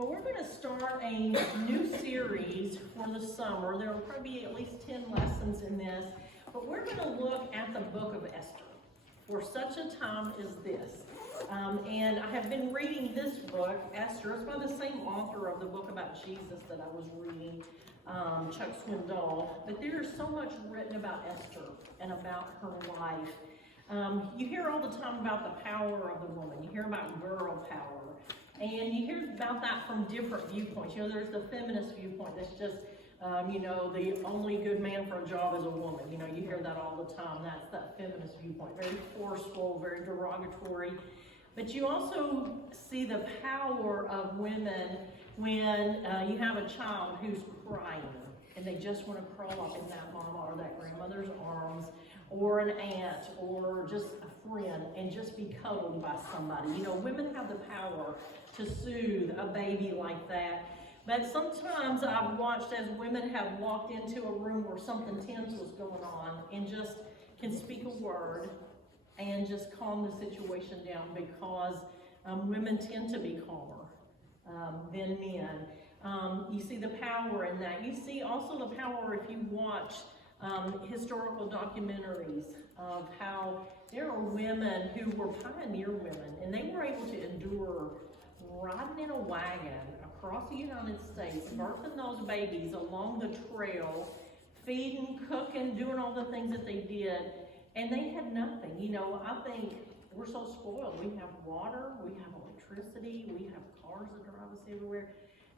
Well, we're going to start a new series for the summer. There will probably be at least 10 lessons in this, but we're going to look at the book of Esther for such a time as this. And I have been reading this book, Esther. It's by the same author of the book about Jesus that I was reading, Chuck Swindoll. But there is so much written about Esther and about her life. You hear all the time about the power of the woman. You hear about girl power. And you hear about that from different viewpoints. You know, there's the feminist viewpoint that's just, the only good man for a job is a woman. You know, you hear that all the time. That's that feminist viewpoint. Very forceful, very derogatory. But you also see the power of women when you have a child who's crying and they just want to crawl up in that mama or that grandmother's arms, or an aunt, or just a friend, and just be cuddled by somebody. You know, women have the power to soothe a baby like that. But sometimes I've watched as women have walked into a room where something tense was going on and just can speak a word and just calm the situation down, because women tend to be calmer than men. You see the power in that. You see also the power if you watch historical documentaries of how there are women who were pioneer women, and they were able to endure riding in a wagon across the United States, birthing those babies along the trail, feeding, cooking, doing all the things that they did, and they had nothing. You know, I think we're so spoiled. We have water, we have electricity, we have cars that drive us everywhere.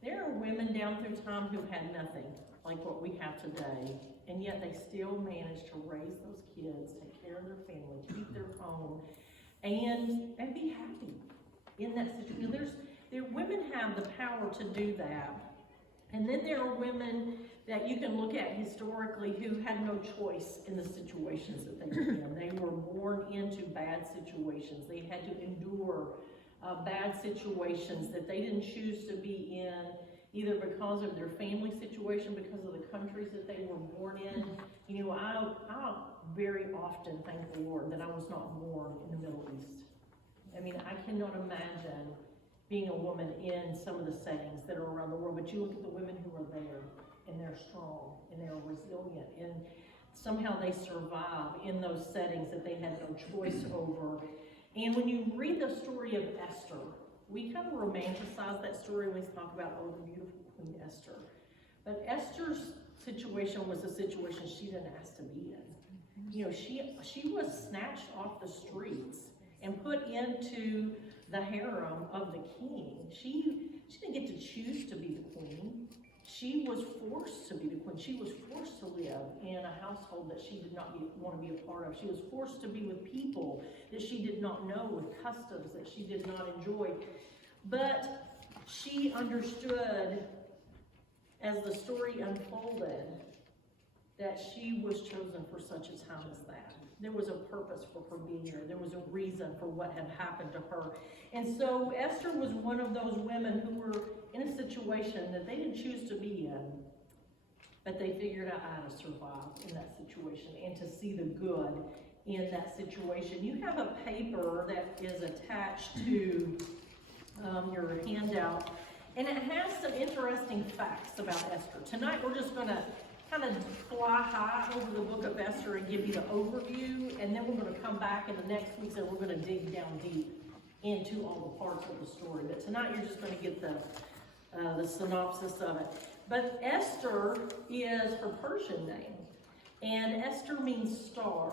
There are women down through time who had nothing like what we have today, and yet they still managed to raise those kids, take care of their family, keep their home, and be happy in that situation. Women have the power to do that. And then there are women that you can look at historically who had no choice in the situations that they were in. They were born into bad situations. They had to endure bad situations that they didn't choose to be in, either because of their family situation, because of the countries that they were born in. You know, I very often thank the Lord that I was not born in the Middle East. I mean, I cannot imagine being a woman in some of the settings that are around the world, but you look at the women who are there, and they're strong, and they're resilient, and somehow they survive in those settings that they had no choice over. And when you read the story of Esther, we kind of romanticize that story when we talk about, oh, the beautiful Queen Esther. But Esther's situation was a situation she didn't ask to be in. You know, she was snatched off the streets and put into the harem of the king. She didn't get to choose to be the queen. She was forced to be the queen. She was forced to live in a household that she did not want to be a part of. She was forced to be with people that she did not know, with customs that she did not enjoy. But she understood, as the story unfolded, that she was chosen for such a time as that. There was a purpose for her being there. There was a reason for what had happened to her. And so Esther was one of those women who were in a situation that they didn't choose to be in, but they figured out how to survive in that situation and to see the good in that situation. You have a paper that is attached to your handout, and it has some interesting facts about Esther. Tonight we're just going to kind of fly high over the book of Esther and give you the overview, and then we're going to come back in the next week and we're going to dig down deep into all the parts of the story. But tonight you're just going to get the synopsis of it. But Esther is her Persian name, and Esther means star.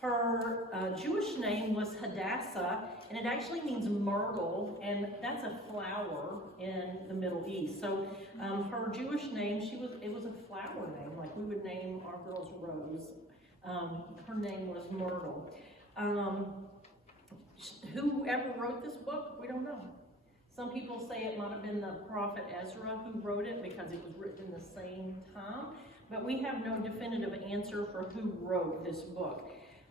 Her Jewish name was Hadassah, and it actually means myrtle, and that's a flower in the Middle East. So her Jewish name, it was a flower name, like we would name our girls Rose. Her name was Myrtle. Whoever wrote this book, we don't know. Some people say it might have been the prophet Ezra who wrote it because it was written in the same time, but we have no definitive answer for who wrote this book.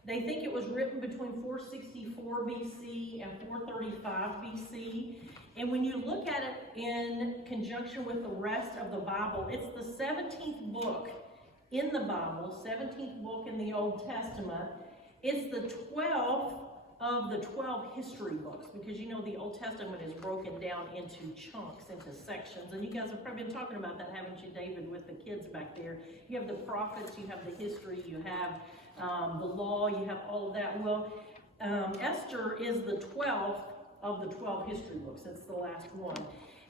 They think it was written between 464 BC and 435 BC. And when you look at it in conjunction with the rest of the Bible, it's the 17th book in the Bible, 17th book in the Old Testament. It's the 12th of the 12 history books, because you know the Old Testament is broken down into chunks, into sections, and you guys have probably been talking about that, haven't you, David, with the kids back there? You have the prophets, you have the history, you have the law, you have all of that. Well, Esther is the 12th of the 12 history books. It's the last one.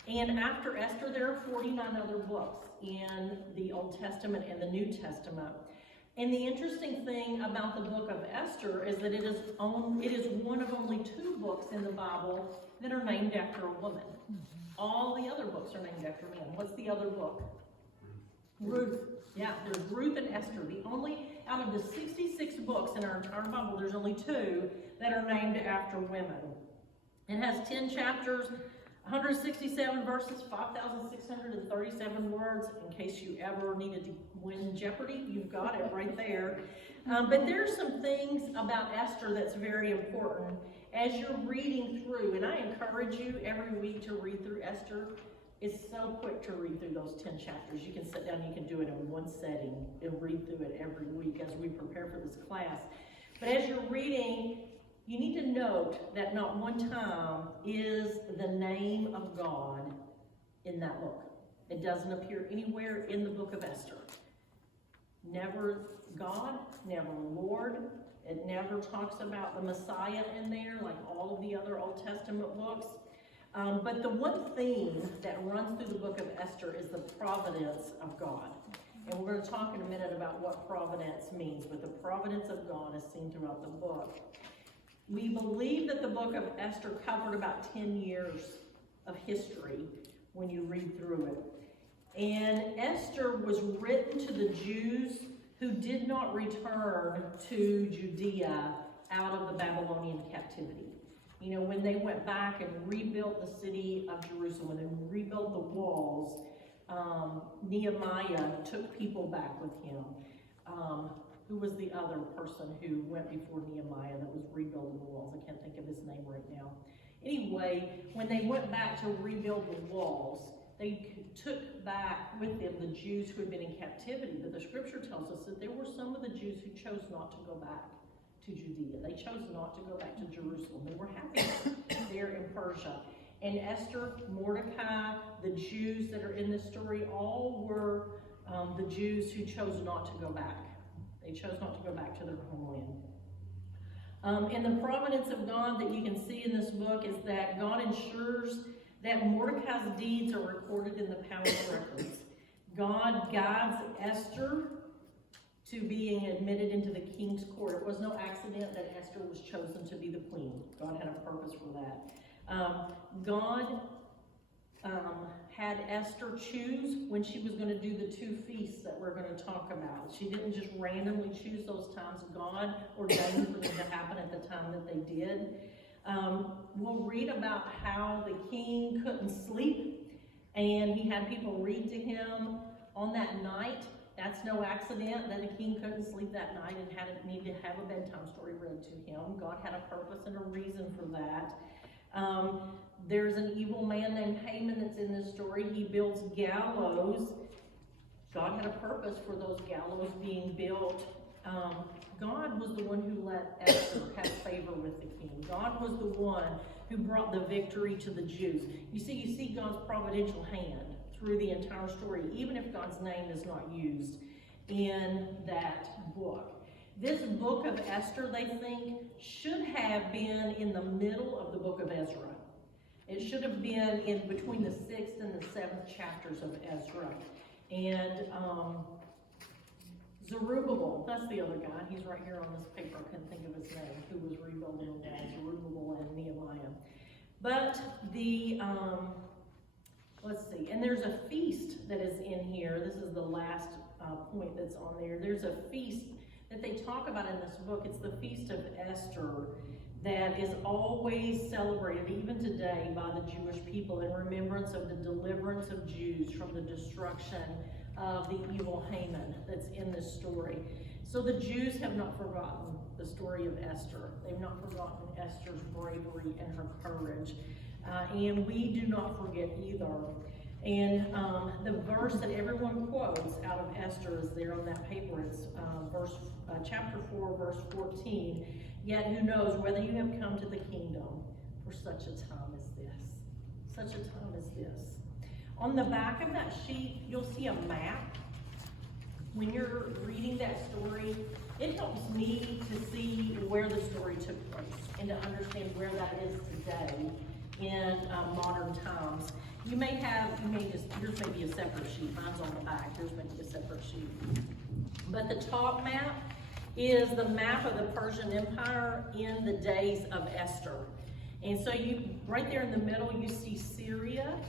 And after Esther, there are 49 other books in the Old Testament and the New Testament. And the interesting thing about the book of Esther is that it is one of only 2 books in the Bible that are named after a woman. All the other books are named after men. What's the other book? Ruth. Yeah, there's Ruth and Esther. The only, out of the 66 books in our entire Bible, there's only 2 that are named after women. It has 10 chapters, 167 verses, 5,637 words. In case you ever needed to win Jeopardy, you've got it right there. But there's some things about Esther that's very important as you're reading through. And I encourage you every week to read through Esther. It's so quick to read through those 10 chapters. You can sit down, you can do it in one setting and read through it every week as we prepare for this class. But as you're reading, you need to note that not one time is the name of God in that book. It doesn't appear anywhere in the book of Esther. Never God, never Lord. It never talks about the Messiah in there like all of the other Old Testament books. But the one theme that runs through the book of Esther is the providence of God. And we're going to talk in a minute about what providence means, but the providence of God is seen throughout the book. We believe that the book of Esther covered about 10 years of history when you read through it. And Esther was written to the Jews who did not return to Judea out of the Babylonian captivity. You know, when they went back and rebuilt the city of Jerusalem and rebuilt the walls, Nehemiah took people back with him. Who was the other person who went before Nehemiah that was rebuilding the walls? I can't think of his name right now. Anyway, when they went back to rebuild the walls, they took back with them the Jews who had been in captivity. But the scripture tells us that there were some of the Jews who chose not to go back to Judea. They chose not to go back to Jerusalem. They were happy there in Persia. And Esther, Mordecai, the Jews that are in this story, all were the Jews who chose not to go back. They chose not to go back to their homeland. And the providence of God that you can see in this book is that God ensures that Mordecai's deeds are recorded in the palace records. God guides Esther to being admitted into the king's court. It was no accident that Esther was chosen to be the queen. God had a purpose for that. God had Esther choose when she was going to do the 2 feasts that we're going to talk about. She didn't just randomly choose those times. God ordained for them to happen at the time that they did. We'll read about how the king couldn't sleep, and he had people read to him on that night. That's no accident that the king couldn't sleep that night and need to have a bedtime story read to him. God had a purpose and a reason for that. There's an evil man named Haman that's in this story. He builds gallows. God had a purpose for those gallows being built. God was the one who let Esther have favor with the king. God was the one who brought the victory to the Jews. You see God's providential hand through the entire story, even if God's name is not used in that book. This book of Esther, they think, should have been in the middle of the book of Ezra. It should have been in between the 6th and the 7th chapters of Ezra. And Zerubbabel, that's the other guy. He's right here on this paper. I couldn't think of his name, who was rebuilding the wall, Zerubbabel and Nehemiah. But let's see, and there's a feast that is in here. This is the last point that's on there. There's a feast that they talk about in this book. It's the Feast of Esther that is always celebrated, even today, by the Jewish people in remembrance of the deliverance of Jews from the destruction of the evil Haman that's in this story. So the Jews have not forgotten the story of Esther. They've not forgotten Esther's bravery and her courage. And we do not forget either. And the verse that everyone quotes out of Esther is there on that paper. It's chapter 4, verse 14. Yet who knows whether you have come to the kingdom for such a time as this. Such a time as this. On the back of that sheet, you'll see a map. When you're reading that story, it helps me to see where the story took place and to understand where that is today in modern times. Yours may be a separate sheet. Mine's on the back. Yours may be a separate sheet. But the top map is the map of the Persian Empire in the days of Esther. And so right there in the middle, you see Syria,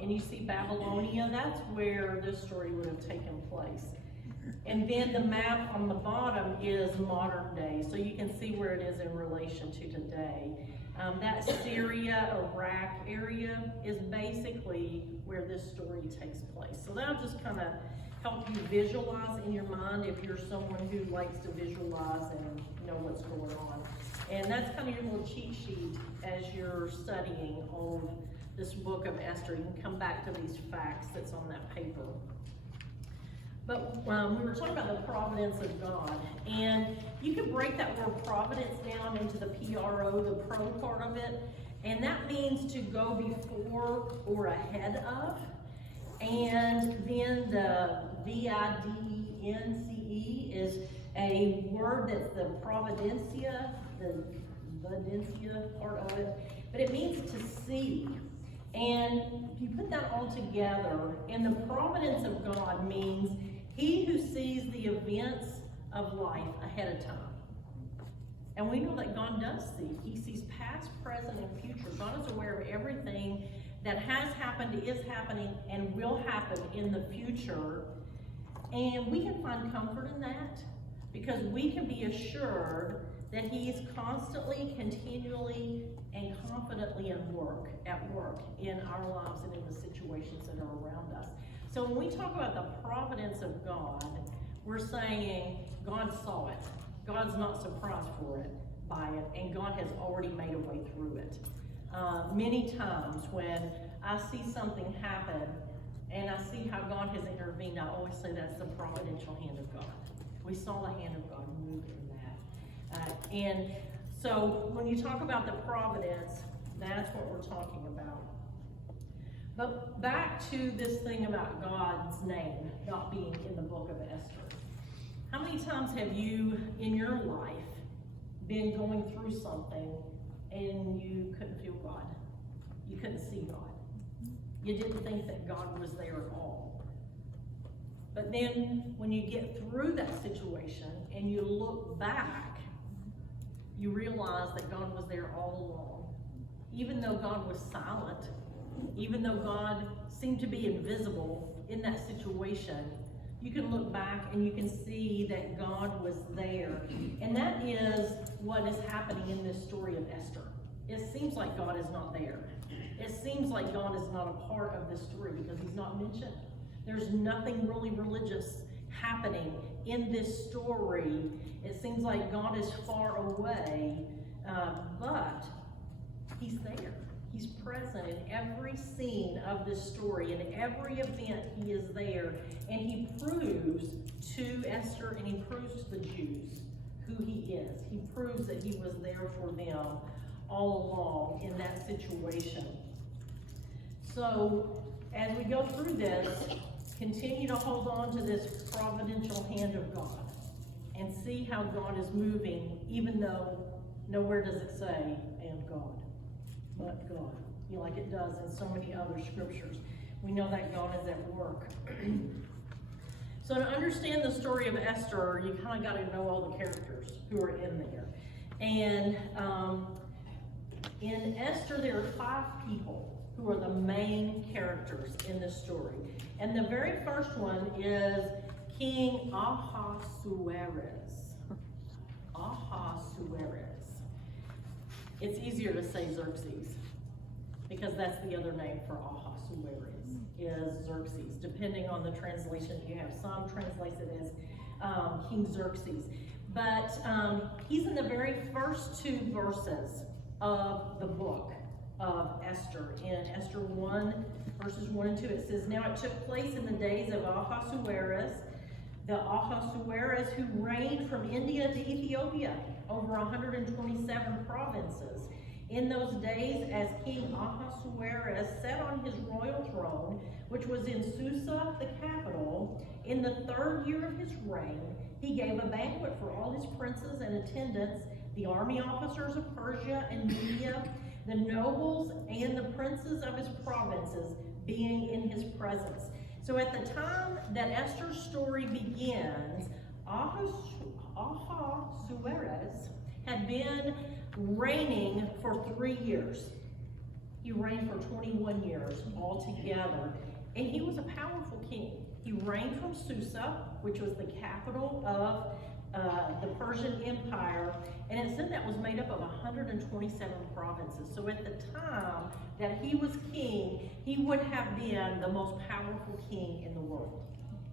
and you see Babylonia. That's where this story would have taken place. And then the map on the bottom is modern day, so you can see where it is in relation to today. That Syria, Iraq area is basically where this story takes place. So that'll just kind of help you visualize in your mind if you're someone who likes to visualize and know what's going on. And that's kind of your little cheat sheet as you're studying on this book of Esther. You can come back to these facts that's on that paper. But we were talking about the providence of God, and you can break that word providence down into the P-R-O, the pro part of it, and that means to go before or ahead of. And then the V-I-D-E-N-C-E is a word that's the providencia, the videncia part of it, but it means to see. And if you put that all together, and the providence of God means He who sees the events of life ahead of time. And we know that God does see. He sees past, present, and future. God is aware of everything that has happened, is happening, and will happen in the future. And we can find comfort in that because we can be assured that He is constantly, continually, and confidently at work in our lives and in the situations that are around us. So when we talk about the providence of God, we're saying God saw it. God's not surprised by it, and God has already made a way through it. Many times when I see something happen and I see how God has intervened, I always say that's the providential hand of God. We saw the hand of God move in that. And so when you talk about the providence, that's what we're talking about. But back to this thing about God's name not being in the book of Esther. How many times have you in your life been going through something and you couldn't feel God? You couldn't see God. You didn't think that God was there at all. But then when you get through that situation and you look back, you realize that God was there all along. Even though God was silent, even though God seemed to be invisible in that situation, you can look back and you can see that God was there. And that is what is happening in this story of Esther. It seems like God is not there. It seems like God is not a part of this story because He's not mentioned. There's nothing really religious happening in this story. It seems like God is far away, but He's there. He's present in every scene of this story. In every event, He is there. And He proves to Esther and He proves to the Jews who He is. He proves that He was there for them all along in that situation. So, as we go through this, continue to hold on to this providential hand of God and see how God is moving, even though nowhere does it say, and God. But God, like it does in so many other scriptures. We know that God is at work. So to understand the story of Esther, you kind of got to know all the characters who are in there. And in Esther, there are 5 people who are the main characters in this story. And the very first one is King Ahasuerus. Ahasuerus. It's easier to say Xerxes, because that's the other name for Ahasuerus, is Xerxes, depending on the translation you have. Some translate it as King Xerxes. But he's in the very first 2 verses of the book of Esther. In Esther 1, verses 1 and 2, it says, "Now it took place in the days of Ahasuerus, the Ahasuerus who reigned from India to Ethiopia over 127 provinces. In those days, as King Ahasuerus sat on his royal throne, which was in Susa, the capital, in the 3rd year of his reign, he gave a banquet for all his princes and attendants, the army officers of Persia and Media, the nobles and the princes of his provinces being in his presence. So at the time that Esther's story begins, Ahasuerus had been reigning for 3 years. He reigned for 21 years altogether, and he was a powerful king. He reigned from Susa, which was the capital of the Persian Empire, and it said that was made up of 127 provinces. So at the time that he was king, he would have been the most powerful king in the world.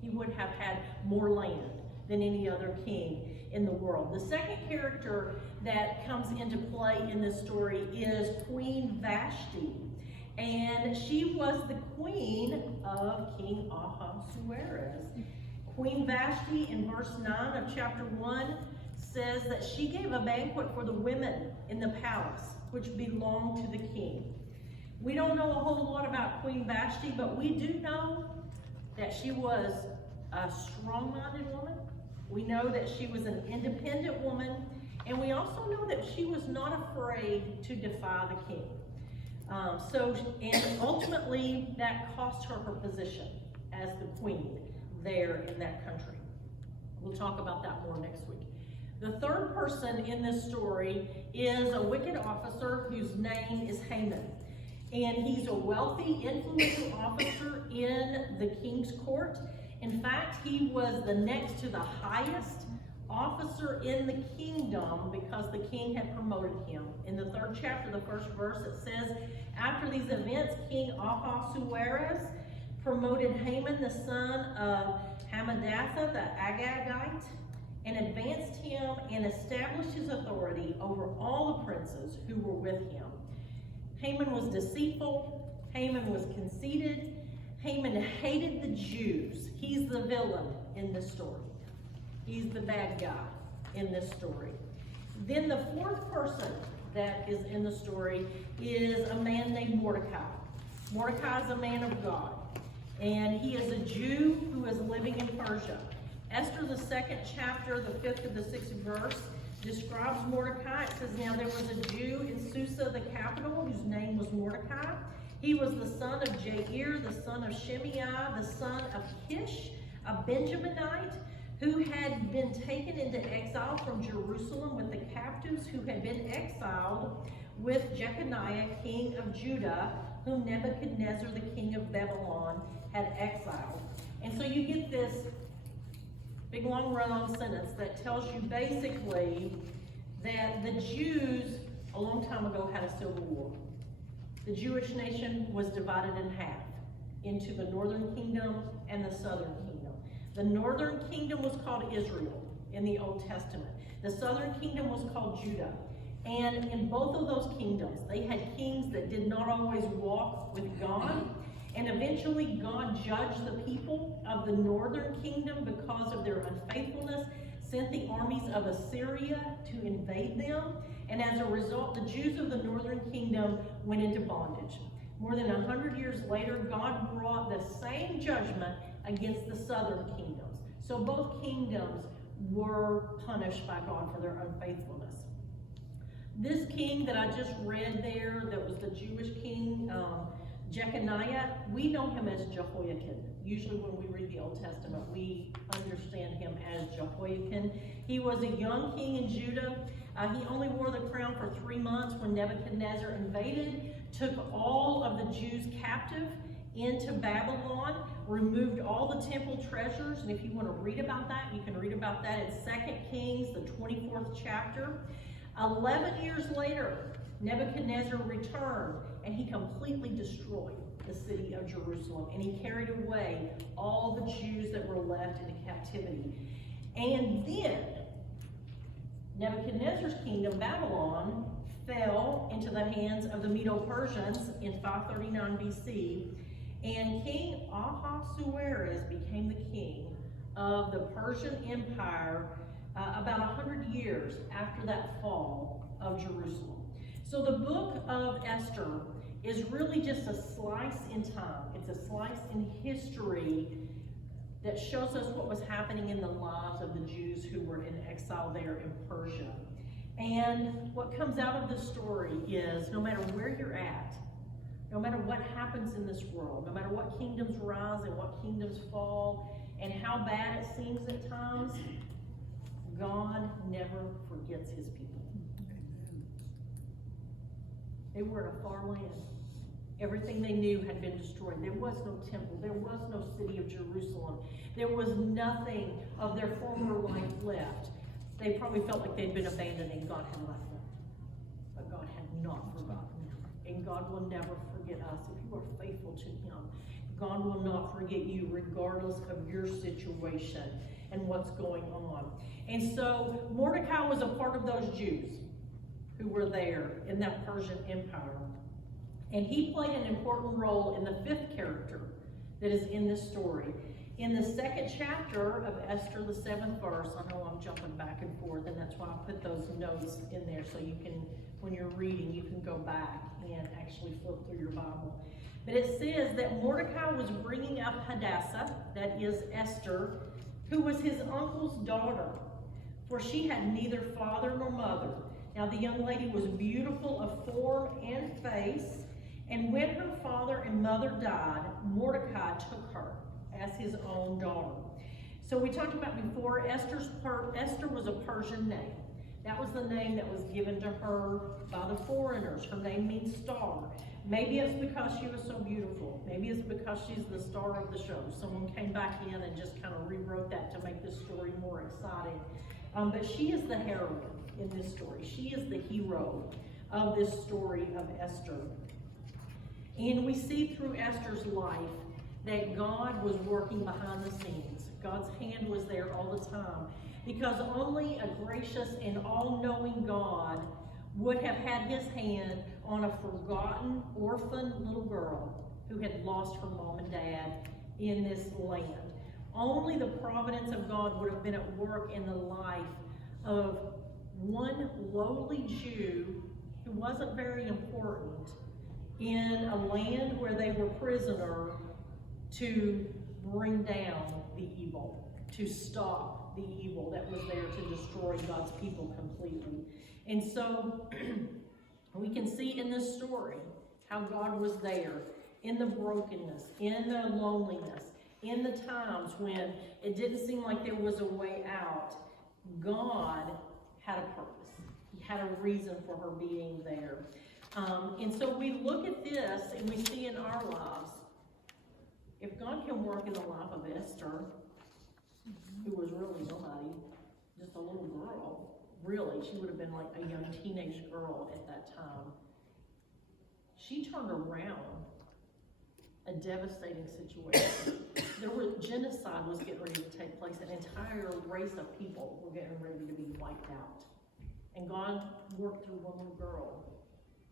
He would have had more land than any other king in the world. The second character that comes into play in this story is Queen Vashti. And she was the queen of King Ahasuerus. Queen Vashti in verse 9 of chapter 1 says that she gave a banquet for the women in the palace, which belonged to the king. We don't know a whole lot about Queen Vashti, but we do know that she was a strong-minded woman. We know that she was an independent woman, and we also know that she was not afraid to defy the king. And ultimately, that cost her her position as the queen there in that country. We'll talk about that more next week. The third person in this story is a wicked officer whose name is Haman. And he's a wealthy, influential officer in the king's court. In fact, he was the next to the highest officer in the kingdom because the king had promoted him. In the 3rd chapter, the 1st verse, it says, after these events, King Ahasuerus promoted Haman, the son of Hammedatha, the Agagite, and advanced him and established his authority over all the princes who were with him. Haman was deceitful. Haman was conceited. Haman hated the Jews. He's the villain in this story. He's the bad guy in this story. Then the fourth person that is in the story is a man named Mordecai. Mordecai is a man of God, and he is a Jew who is living in Persia. Esther, the 2nd chapter, the 5th to the 6th verse, describes Mordecai. It says, now there was a Jew in Susa, the capital, whose name was Mordecai. He was the son of Jair, the son of Shimei, the son of Kish, a Benjaminite, who had been taken into exile from Jerusalem with the captives who had been exiled with Jeconiah, king of Judah, whom Nebuchadnezzar, the king of Babylon, had exiled. And so you get this big long run-on sentence that tells you basically that the Jews a long time ago had a civil war. The Jewish nation was divided in half into the northern kingdom and the southern kingdom. The northern kingdom was called Israel in the Old Testament. The southern kingdom was called Judah. And in both of those kingdoms, they had kings that did not always walk with God. And eventually God judged the people of the northern kingdom because of their unfaithfulness, sent the armies of Assyria to invade them. And as a result, the Jews of the northern kingdom went into bondage. More than 100 years later, God brought the same judgment against the southern kingdoms. So both kingdoms were punished by God for their unfaithfulness. This king that I just read there, that was the Jewish king, Jeconiah, we know him as Jehoiakim. Usually when we read the Old Testament, we understand him as Jehoiakim. He was a young king in Judah. He only wore the crown for 3 months when Nebuchadnezzar invaded, took all of the Jews captive into Babylon, removed all the temple treasures. And if you want to read about that, you can read about that in 2 Kings, the 24th chapter. 11 years later, Nebuchadnezzar returned, and he completely destroyed the city of Jerusalem, and he carried away all the Jews that were left into captivity. And then Nebuchadnezzar's kingdom, Babylon, fell into the hands of the Medo-Persians in 539 BC, and King Ahasuerus became the king of the Persian Empire about 100 years after that fall of Jerusalem. So the book of Esther is really just a slice in time. It's a slice in history that shows us what was happening in the lives of the Jews who were in exile there in Persia. And what comes out of the story is, no matter where you're at, no matter what happens in this world, no matter what kingdoms rise and what kingdoms fall, and how bad it seems at times, God never forgets his people. They were in a far land. Everything they knew had been destroyed. There was no temple. There was no city of Jerusalem. There was nothing of their former life left. They probably felt like they'd been abandoned and God had left them. But God had not forgotten them. And God will never forget us. If you are faithful to him, God will not forget you regardless of your situation and what's going on. And so Mordecai was a part of those Jews who were there in that Persian Empire. And he played an important role in the fifth character that is in this story. In the second chapter of Esther, the 7th verse, I know I'm jumping back and forth, and that's why I put those notes in there so you can, when you're reading, you can go back and actually flip through your Bible. But it says that Mordecai was bringing up Hadassah, that is Esther, who was his uncle's daughter, for she had neither father nor mother. Now the young lady was beautiful of form and face, and when her father and mother died, Mordecai took her as his own daughter. So we talked about before, Esther was a Persian name. That was the name that was given to her by the foreigners. Her name means star. Maybe it's because she was so beautiful. Maybe it's because she's the star of the show. Someone came back in and just kind of rewrote that to make this story more exciting. But she is the heroine in this story. She is the hero of this story of Esther. And we see through Esther's life that God was working behind the scenes. God's hand was there all the time, because only a gracious and all-knowing God would have had his hand on a forgotten, orphan little girl who had lost her mom and dad in this land. Only the providence of God would have been at work in the life of one lowly Jew who wasn't very important in a land where they were prisoner, to bring down the evil, to stop the evil that was there to destroy God's people completely. And so we can see in this story how God was there in the brokenness, in the loneliness, in the times when it didn't seem like there was a way out. God had a purpose. He had a reason for her being there. And so we look at this and we see in our lives, if God can work in the life of Esther, who was really nobody, just a little girl, really, she would have been like a young teenage girl at that time. She turned around a devastating situation. Genocide was getting ready to take place. An entire race of people were getting ready to be wiped out. And God worked through one little girl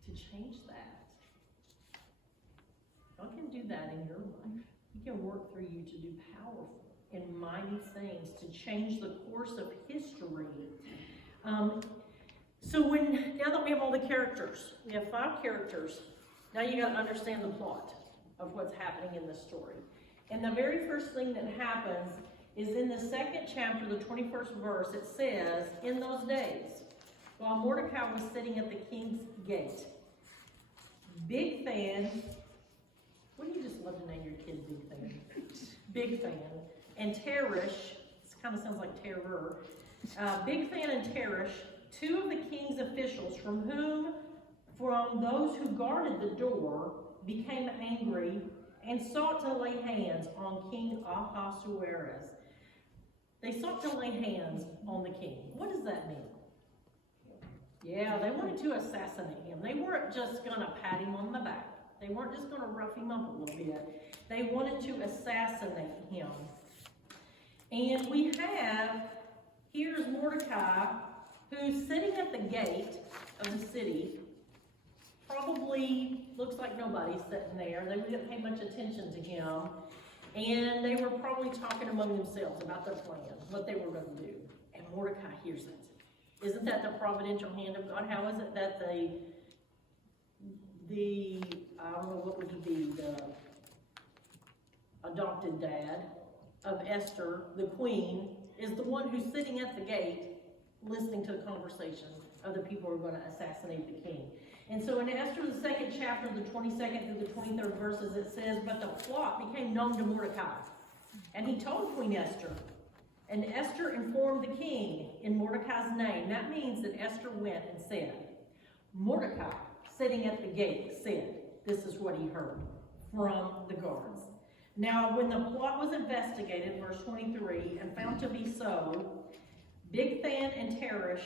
to change that. God can do that in your life. He can work through you to do powerful and mighty things, to change the course of history. Now that we have all the characters, we have 5 characters, now you got to understand the plot of what's happening in this story. And the very first thing that happens is in the 2nd chapter, the 21st verse, it says, in those days, while Mordecai was sitting at the king's gate, Bigthan, wouldn't you just love to name your kid Bigthan? Bigthan and Teresh, this kind of sounds like terror. Bigthan and Teresh, 2 of the king's officials, from those who guarded the door, became angry and sought to lay hands on King Ahasuerus. They sought to lay hands on the king. What does that mean? Yeah, they wanted to assassinate him. They weren't just going to pat him on the back. They weren't just going to rough him up a little bit. They wanted to assassinate him. And we have, here's Mordecai, who's sitting at the gate of the city. Probably looks like nobody's sitting there. They didn't pay much attention to him. And they were probably talking among themselves about their plan, what they were going to do. And Mordecai hears it. Isn't that the providential hand of God? How is it that the I don't know, what would he be, the adopted dad of Esther, the queen, is the one who's sitting at the gate listening to the conversation of the people who are going to assassinate the king. And so in Esther, the 2nd chapter, the 22nd through the 23rd verses, it says, "But the plot became known to Mordecai, and he told Queen Esther. And Esther informed the king in Mordecai's name." That means that Esther went and said, Mordecai, sitting at the gate, said, this is what he heard from the guards. Now, when the plot was investigated, verse 23, and found to be so, Bigthan and Teresh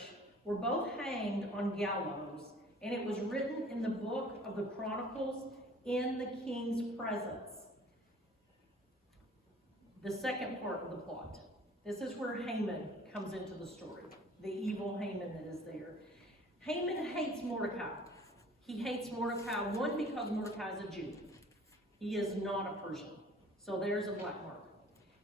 were both hanged on gallows, and it was written in the book of the Chronicles in the king's presence. The second part of the plot. This is where Haman comes into the story, the evil Haman that is there. Haman hates Mordecai. He hates Mordecai, one, because Mordecai is a Jew. He is not a Persian. So there's a black mark.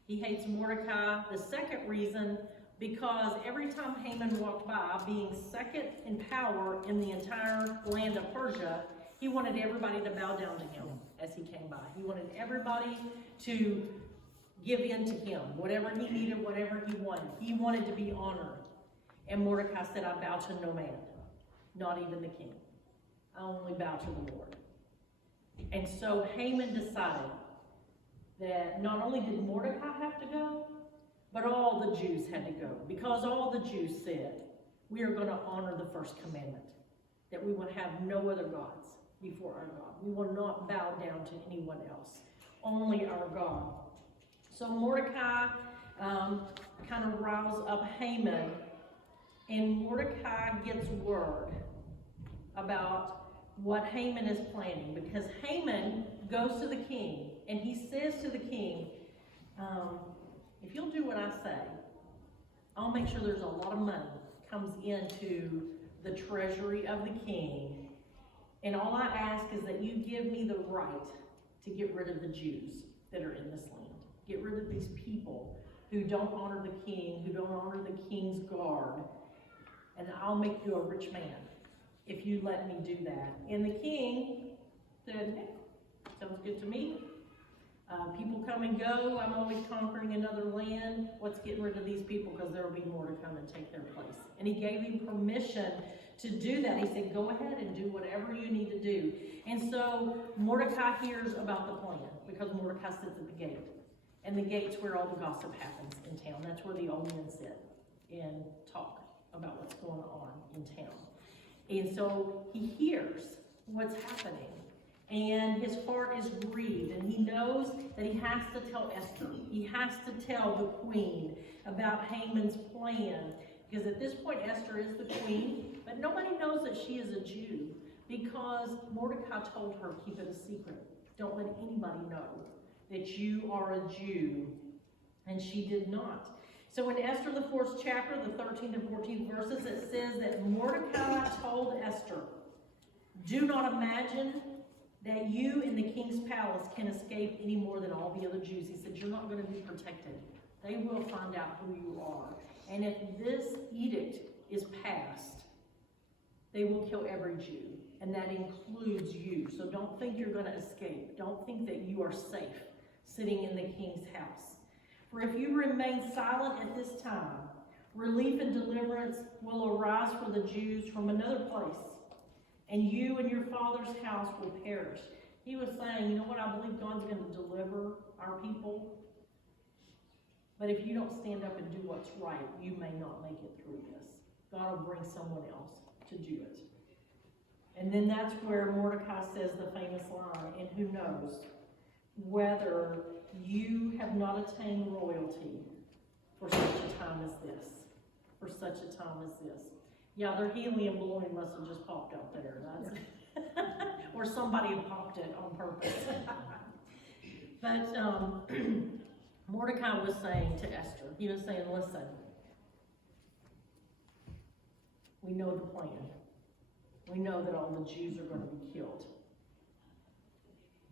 He hates Mordecai. The second reason, because every time Haman walked by, being second in power in the entire land of Persia, he wanted everybody to bow down to him as he came by. He wanted everybody to give in to him, whatever he needed, whatever he wanted. He wanted to be honored. And Mordecai said, I bow to no man, not even the king. I only bow to the Lord. And so Haman decided that not only did Mordecai have to go, but all the Jews had to go, because all the Jews said, we are going to honor the first commandment, that we will have no other gods before our God. We will not bow down to anyone else, only our God. So Mordecai kind of riles up Haman, and Mordecai gets word about what Haman is planning, because Haman goes to the king, and he says to the king, if you'll do what I say, I'll make sure there's a lot of money comes into the treasury of the king, and all I ask is that you give me the right to get rid of the Jews that are in this land. Get rid of these people who don't honor the king, who don't honor the king's guard, and I'll make you a rich man if you let me do that. And the king said, hey, sounds good to me. People come and go. I'm always conquering another land. What's getting rid of these people? Because there will be more to come and take their place. And he gave him permission to do that. He said, go ahead and do whatever you need to do. And so Mordecai hears about the plan, because Mordecai sits at the gate. And the gate's where all the gossip happens in town. That's where the old men sit and talk about what's going on in town. And so he hears what's happening. And his heart is grieved, and he knows that he has to tell Esther. He has to tell the queen about Haman's plan, because at this point Esther is the queen, but nobody knows that she is a Jew, because Mordecai told her, keep it a secret. Don't let anybody know that you are a Jew, and she did not. So in Esther, the 4th chapter, the 13th and 14th verses, it says that Mordecai told Esther, do not imagine that you in the king's palace can escape any more than all the other Jews. He said, you're not going to be protected. They will find out who you are. And if this edict is passed, they will kill every Jew. And that includes you. So don't think you're going to escape. Don't think that you are safe sitting in the king's house. For if you remain silent at this time, relief and deliverance will arise for the Jews from another place, and you and your father's house will perish. He was saying, you know what, I believe God's going to deliver our people, but if you don't stand up and do what's right, you may not make it through this. God will bring someone else to do it. And then that's where Mordecai says the famous line, and who knows whether you have not attained royalty for such a time as this. For such a time as this. Yeah, their helium balloon must have just popped up there. That's or somebody had popped it on purpose. But Mordecai was saying to Esther, he was saying, listen, we know the plan. We know that all the Jews are going to be killed.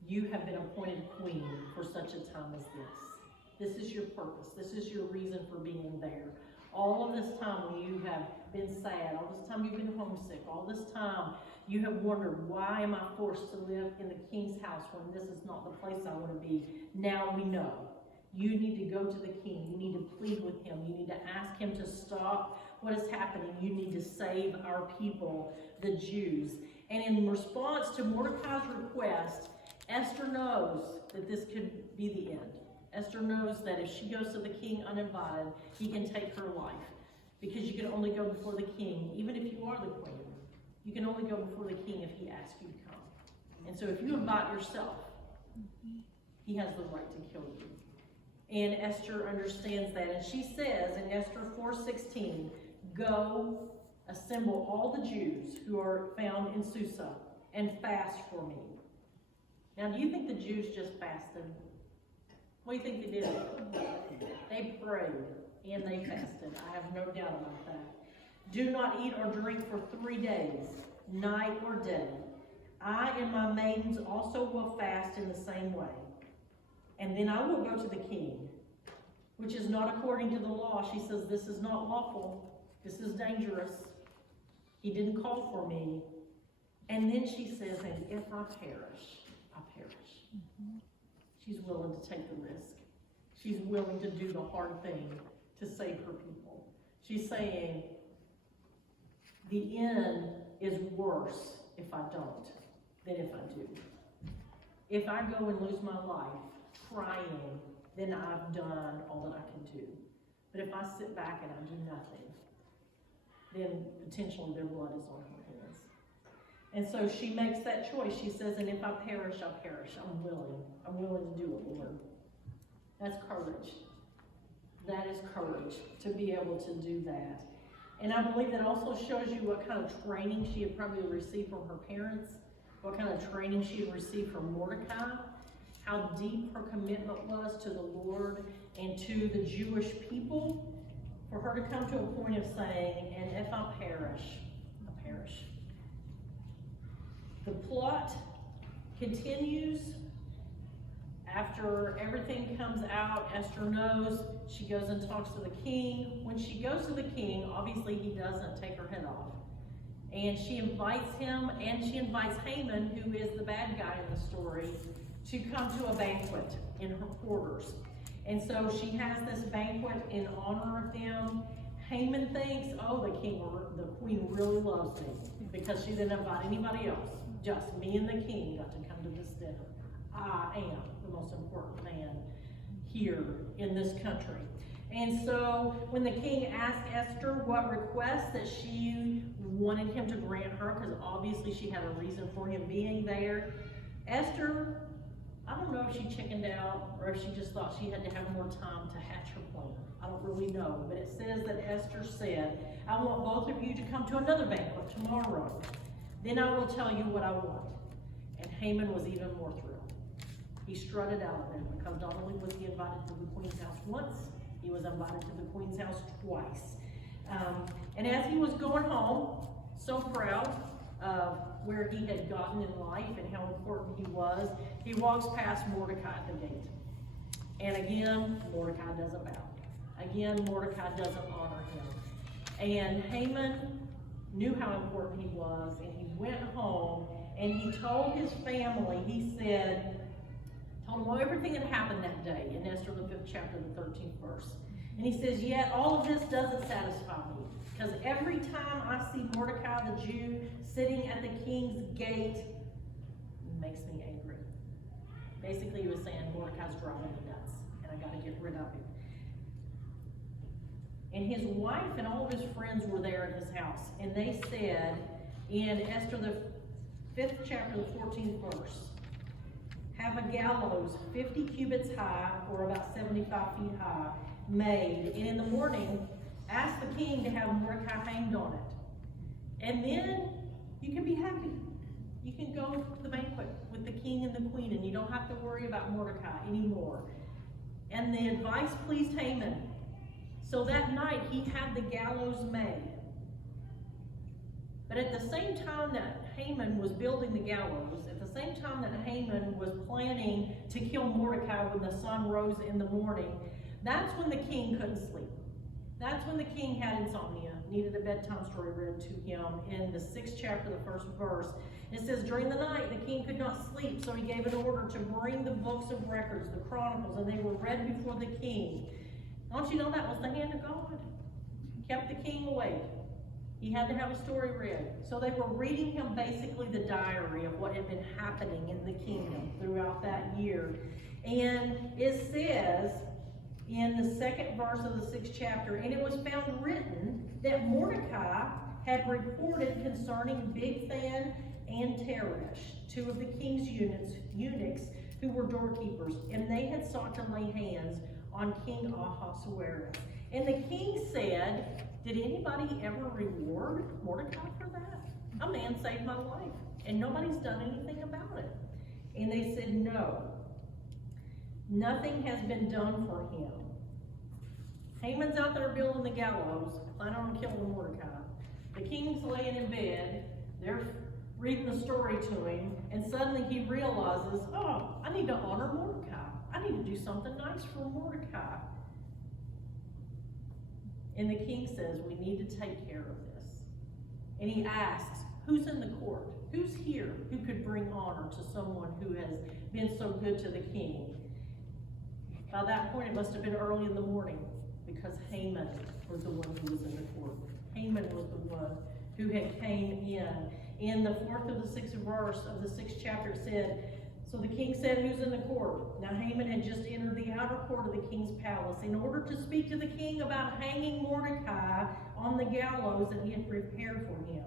You have been appointed queen for such such a time as this. This is your purpose. This is your reason for being there. All of this time when you have been sad, all this time you've been homesick, all this time you have wondered, why am I forced to live in the king's house when this is not the place I want to be? Now we know. You need to go to the king. You need to plead with him. You need to ask him to stop what is happening. You need to save our people, the Jews. And in response to Mordecai's request, Esther knows that this could be the end. Esther knows that if she goes to the king uninvited, he can take her life. Because you can only go before the king, even if you are the queen. You can only go before the king if he asks you to come. And so if you invite yourself, he has the right to kill you. And Esther understands that. And she says in Esther 4:16, go assemble all the Jews who are found in Susa and fast for me. Now, do you think the Jews just fasted? What do you think they did? They prayed and they fasted. I have no doubt about that. Do not eat or drink for 3 days, night or day. I and my maidens also will fast in the same way. And then I will go to the king, which is not according to the law. She says, this is not lawful. This is dangerous. He didn't call for me. And then she says, and if I perish, I perish. She's willing to take the risk. She's willing to do the hard thing to save her people. She's saying, the end is worse if I don't than if I do. If I go and lose my life crying, then I've done all that I can do. But if I sit back and I do nothing, then potentially their blood is on her hands. And so she makes that choice. She says, and if I perish, I perish. I'm willing. I'm willing to do it, Lord. That's courage. That is courage to be able to do that. And I believe that also shows you what kind of training she had probably received from her parents, what kind of training she had received from Mordecai, how deep her commitment was to the Lord and to the Jewish people, for her to come to a point of saying, and if I perish, I perish. The plot continues. After everything comes out, Esther knows. She goes and talks to the king. When she goes to the king, obviously he doesn't take her head off. And she invites him, and she invites Haman, who is the bad guy in the story, to come to a banquet in her quarters. And so she has this banquet in honor of them. Haman thinks, oh, the king or the queen really loves me, because she didn't invite anybody else. Just me and the king got to come to this dinner. I am the most important man here in this country. And so when the king asked Esther what request that she wanted him to grant her, because obviously she had a reason for him being there, Esther, I don't know if she chickened out or if she just thought she had to have more time to hatch her plan. I don't really know, but it says that Esther said, I want both of you to come to another banquet tomorrow. Then I will tell you what I want. And Haman was even more thrilled. He strutted out of there because not only was he invited to the queen's house once, he was invited to the queen's house twice. And as he was going home, so proud of where he had gotten in life and how important he was, he walks past Mordecai at the gate. And again, Mordecai doesn't bow. Again, Mordecai doesn't honor him. And Haman knew how important he was, and he went home and he told his family, he said, told them everything that happened that day in Esther the 5th chapter, the 13th verse. And he says, yet all of this doesn't satisfy me, because every time I see Mordecai the Jew sitting at the king's gate, it makes me angry. Basically, he was saying, Mordecai's driving me nuts, and I got to get rid of him. And his wife and all of his friends were there at his house, and they said in Esther the 5th chapter, the 14th verse, have a gallows 50 cubits high, or about 75 feet high, made, and in the morning ask the king to have Mordecai hanged on it. And then you can be happy. You can go to the banquet with the king and the queen, and you don't have to worry about Mordecai anymore. And the advice pleased Haman. So that night he had the gallows made. But at the same time that Haman was building the gallows, at the same time that Haman was planning to kill Mordecai when the sun rose in the morning, that's when the king couldn't sleep. That's when the king had insomnia, needed a bedtime story read to him. In the 6th chapter, the 1st verse, it says, during the night the king could not sleep, so he gave an order to bring the books of records, the chronicles, and they were read before the king. Don't you know that was the hand of God? Kept the king awake. He had to have a story read. So they were reading him basically the diary of what had been happening in the kingdom throughout that year. And it says in the 2nd verse of the 6th chapter, and it was found written that Mordecai had reported concerning Bigthan and Teresh, 2 of the king's eunuchs who were doorkeepers, and they had sought to lay hands on King Ahasuerus. And the king said, did anybody ever reward Mordecai for that? A man saved my life, and nobody's done anything about it. And they said, no, nothing has been done for him. Haman's out there building the gallows, planning on killing Mordecai. The king's laying in bed, they're reading the story to him, and suddenly he realizes, oh, I need to honor Mordecai. I need to do something nice for Mordecai. And the king says, we need to take care of this. And he asks, who's in the court? Who's here who could bring honor to someone who has been so good to the king? By that point, it must have been early in the morning, because Haman was the one who was in the court. Haman was the one who had came in. In the 4th of the 6th verse of the 6th chapter, it said, so the king said, who's in the court? Now Haman had just entered the outer court of the king's palace in order to speak to the king about hanging Mordecai on the gallows that he had prepared for him.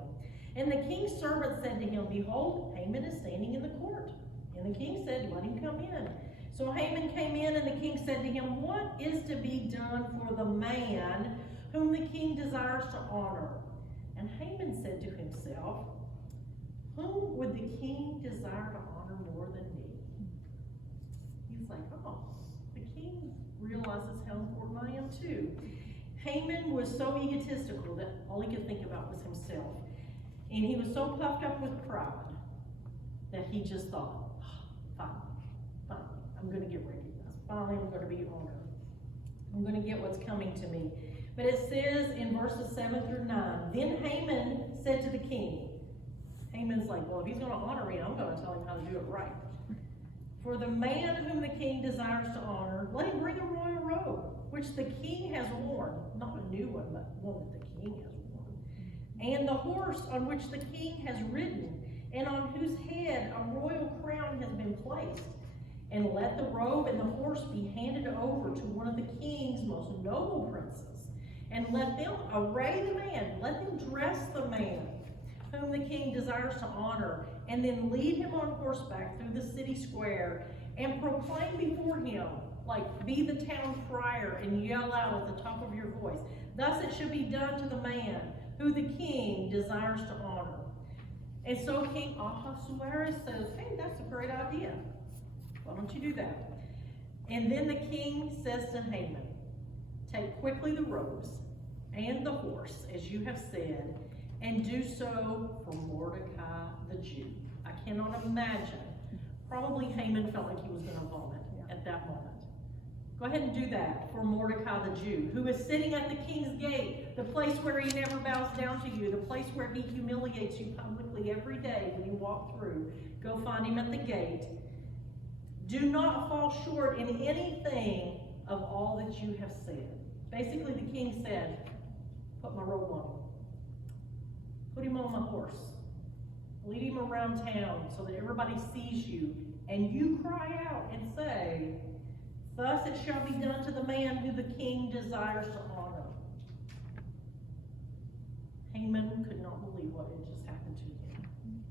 And the king's servant said to him, behold, Haman is standing in the court. And the king said, let him come in. So Haman came in, and the king said to him, what is to be done for the man whom the king desires to honor? And Haman said to himself, whom would the king desire to honor more than me? He's like, oh, the king realizes how important I am too. Haman was so egotistical that all he could think about was himself. And he was so puffed up with pride that he just thought, oh, fine, I'm going to get recognized. Finally, I'm going to be honored. I'm going to get what's coming to me. But it says in verses 7 through 9, then Haman said to the king, Haman's like, well, if he's going to honor me, I'm going to tell him how to do it right. For the man whom the king desires to honor, let him bring a royal robe, which the king has worn, not a new one, but one that the king has worn, and the horse on which the king has ridden, and on whose head a royal crown has been placed. And let the robe and the horse be handed over to one of the king's most noble princes, and let them array the man, let them dress the man whom the king desires to honor, and then lead him on horseback through the city square, and proclaim before him, like be the town crier, and yell out at the top of your voice. Thus it should be done to the man who the king desires to honor. And so King Ahasuerus says, hey, that's a great idea. Why don't you do that? And then the king says to Haman, take quickly the robes and the horse, as you have said, and do so for Mordecai the Jew. I cannot imagine. Probably Haman felt like he was going to vomit at that moment. Go ahead and do that for Mordecai the Jew, who is sitting at the king's gate, the place where he never bows down to you, the place where he humiliates you publicly every day when you walk through. Go find him at the gate. Do not fall short in anything of all that you have said. Basically, the king said, put my robe on him. Put him on my horse. Lead him around town so that everybody sees you. And you cry out and say, thus it shall be done to the man who the king desires to honor. Haman could not believe what had just happened to him.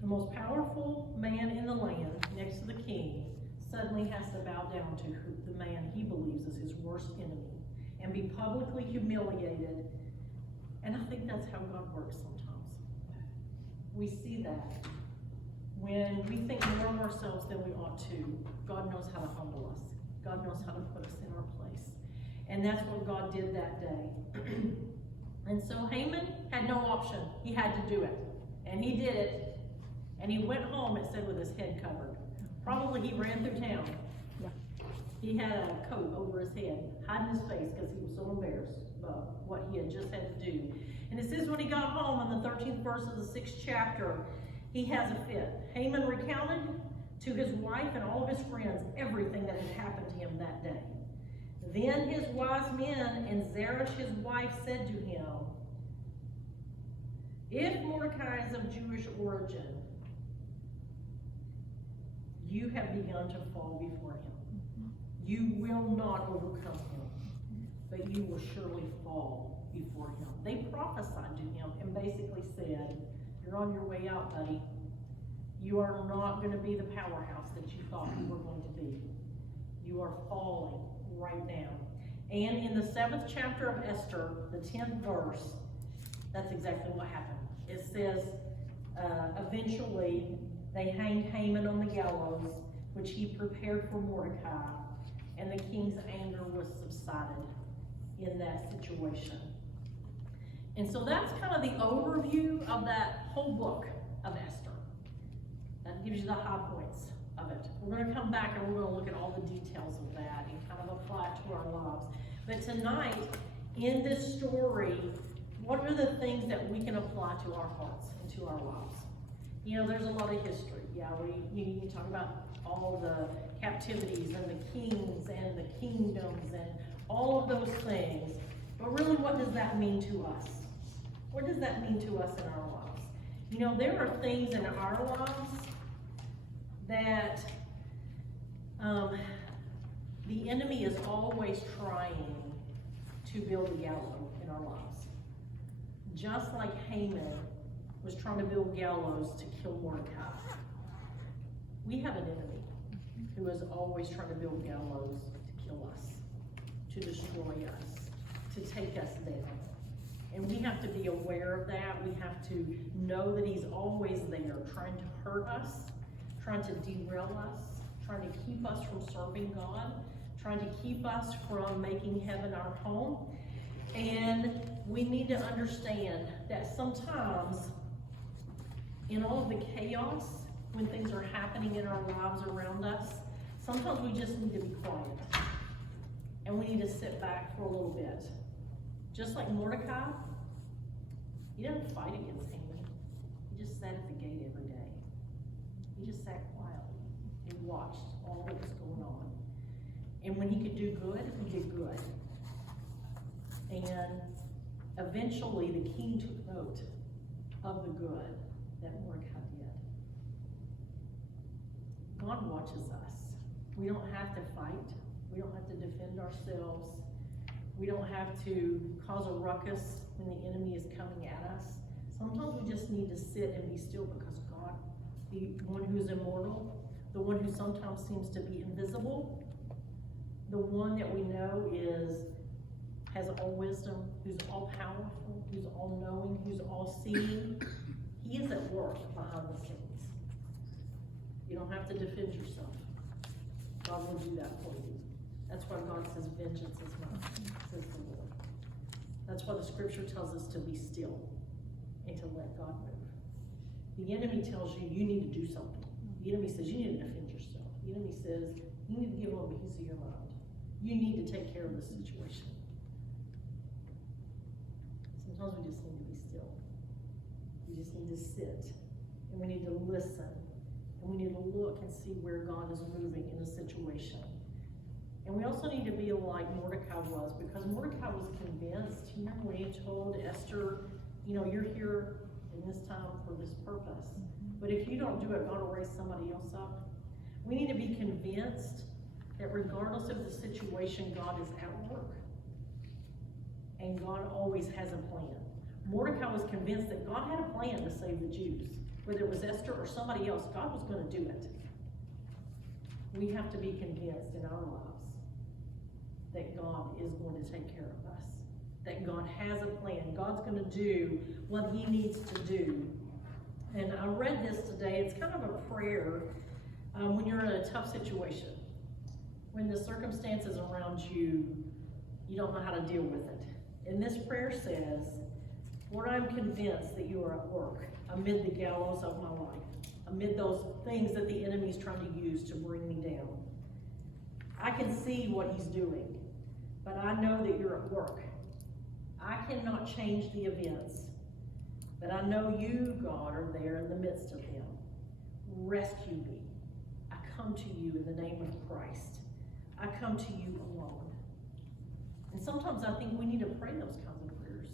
The most powerful man in the land, next to the king, suddenly has to bow down to the man he believes is his worst enemy and be publicly humiliated. And I think that's how God works sometimes. We see that. When we think more of ourselves than we ought to, God knows how to humble us. God knows how to put us in our place. And that's what God did that day. And so Haman had no option. He had to do it. And he did it. And he went home, it said, with his head covered. Probably he ran through town. Yeah. He had a coat over his head, hiding his face because he was so embarrassed about what he had just had to do. And it says when he got home in the 13th verse of the 6th chapter, he has a fit. Haman recounted to his wife and all of his friends everything that had happened to him that day. Then his wise men and Zeresh his wife said to him, if Mordecai is of Jewish origin, you have begun to fall before him. You will not overcome him, but you will surely fall before him. They prophesied to him and basically said, you're on your way out, buddy. You are not going to be the powerhouse that you thought you were going to be. You are falling right now. And in the 7th chapter of Esther, the 10th verse, that's exactly what happened. It says, eventually, they hanged Haman on the gallows, which he prepared for Mordecai, and the king's anger was subsided in that situation. And so that's kind of the overview of that whole book of Esther. That gives you the high points of it. We're going to come back and we're going to look at all the details of that and kind of apply it to our lives. But tonight, in this story, what are the things that we can apply to our hearts and to our lives? You know, there's a lot of history. Yeah, you can talk about all the captivities and the kings and the kingdoms and all of those things. But really, what does that mean to us? What does that mean to us in our lives? You know, there are things in our lives that the enemy is always trying to build a gallows in our lives. Just like Haman was trying to build gallows to kill Mordecai. We have an enemy who is always trying to build gallows to kill us, to destroy us, to take us down. And we have to be aware of that. We have to know that he's always there, trying to hurt us, trying to derail us, trying to keep us from serving God, trying to keep us from making heaven our home. And we need to understand that sometimes in all of the chaos, when things are happening in our lives around us, sometimes we just need to be quiet. And we need to sit back for a little bit. Just like Mordecai, he didn't fight against Haman. He just sat at the gate every day. He just sat quietly and watched all that was going on. And when he could do good, he did good. And eventually the king took note of the good that Mordecai did. God watches us. We don't have to fight. We don't have to defend ourselves. We don't have to cause a ruckus when the enemy is coming at us. Sometimes we just need to sit and be still because God, the one who is immortal, the one who sometimes seems to be invisible, the one that we know has all wisdom, who's all powerful, who's all knowing, who's all seeing, he is at work behind the scenes. You don't have to defend yourself. God will do that for you. That's why God says, vengeance is mine, says the Lord. That's why the scripture tells us to be still and to let God move. The enemy tells you, you need to do something. The enemy says, you need to defend yourself. The enemy says, you need to give him a piece of your mind. You need to take care of the situation. Sometimes we just need to be still. We just need to sit. And we need to listen. And we need to look and see where God is moving in a situation. And we also need to be like Mordecai was, because Mordecai was convinced. You remember when he told Esther, you know, you're here in this time for this purpose. But if you don't do it, God will raise somebody else up. We need to be convinced that regardless of the situation, God is at work. And God always has a plan. Mordecai was convinced that God had a plan to save the Jews. Whether it was Esther or somebody else, God was going to do it. We have to be convinced in our lives that God is going to take care of us. That God has a plan. God's going to do what he needs to do. And I read this today. It's kind of a prayer when you're in a tough situation. When the circumstances around you, you don't know how to deal with it. And this prayer says, Lord, I'm convinced that you are at work amid the gallows of my life, amid those things that the enemy's trying to use to bring me down. I can see what he's doing, but I know that you're at work. I cannot change the events, but I know you, God, are there in the midst of them. Rescue me. I come to you in the name of Christ. I come to you alone. And sometimes I think we need to pray those kinds of prayers.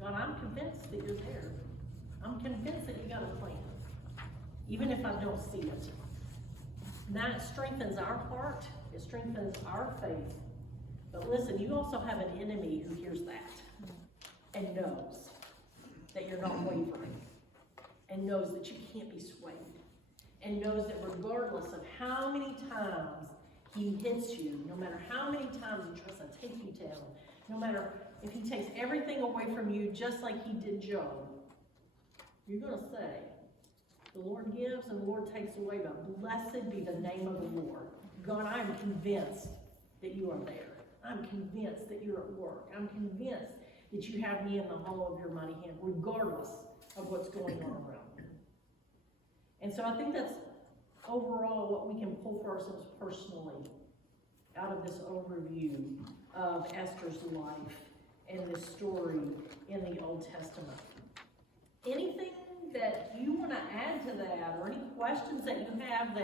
God, I'm convinced that you're there. I'm convinced that you got a plan, even if I don't see it. And that strengthens our heart. It strengthens our faith. But listen, you also have an enemy who hears that and knows that you're not wavering, and knows that you can't be swayed, and knows that regardless of how many times he hits you, no matter how many times he tries to take you down, no matter if he takes everything away from you just like he did Job, you're going to say, the Lord gives and the Lord takes away, but blessed be the name of the Lord. God, I am convinced that you are there. I'm convinced that you're at work. I'm convinced that you have me in the hollow of your mighty hand, regardless of what's going on around me. And so I think that's overall what we can pull for ourselves personally out of this overview of Esther's life and this story in the Old Testament. Anything that you want to add to that, or any questions that you have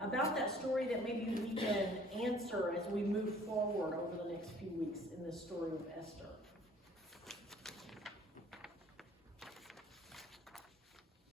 about that story that maybe we can answer as we move forward over the next few weeks in this story of Esther?